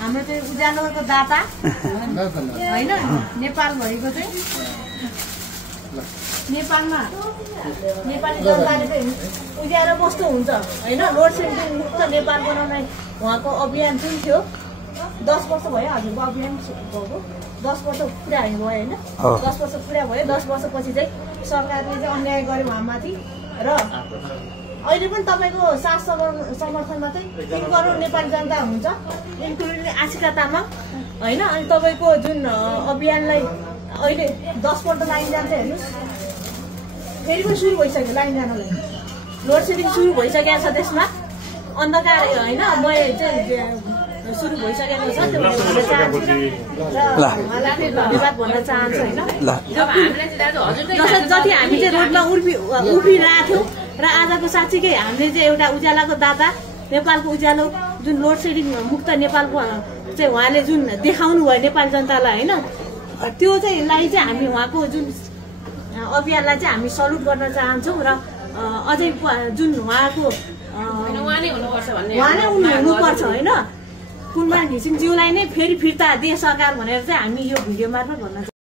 हाम्रो चाहिँ उज्यालोको दाता होइन नेपालभरिको चाहिँ नेपालमा नेपाली जनताले चाहिँ उज्यालो कस्तो हुन्छ होइन लोड सेडिङ मुक्त नेपाल बनाउने उहाँको अभियान जुन थियो 10 वर्ष भयो हजुरको अभियान भएको 10 वर्ष पुरा भयो होइन 10 वर्ष पुरा भयो 10 वर्षपछि चाहिँ सरकारले चाहिँ अन्याय गर्यो उहाँमाथि र अहिले पनि तपाईँको साथ समर्थनमा चाहिँ 3 करोड नेपाली जनता हुन्छ इन्क्लुडिङ आशिका तामाङ होइन अनि तपाईँको जुन अभियानलाई अहिले 10 पल्ट लाइन जान्छ हेर्नुहोस् फेरि पनि सुरु भइसक्यो लाइन जानलाई लोड सेडिङ सुरु भइसकेको छ त्यसमा अन्धकार होइन म चाहिँ सुरु भइसकेको छ त्यो भन्न चाहन्छु र उहाँलाई धन्यवाद भन्न चाहन्छु होइन जति हामी चाहिँ रोडमा उभिरहेको थियौँ र आजको साँच्चीकै हामीले चाहिँ एउटा उज्यालोको दाता नेपालको उज्यालो जुन लोड सेडिङ मुक्त नेपालको चाहिँ उहाँले जुन देखाउनु भयो नेपाली जनतालाई होइन त्यो चाहिँ हामी उहाँको जुन अभियानलाई चाहिँ हामी सल्युट गर्न चाहन्छौँ र अझै जुन उहाँको उहाँ नै हुनुपर्छ होइन कुनमान घिसिङज्यूलाई नै फेरि फिर्ता दिए सरकार भनेर चाहिँ हामी यो भिडियो मार्फत भन्न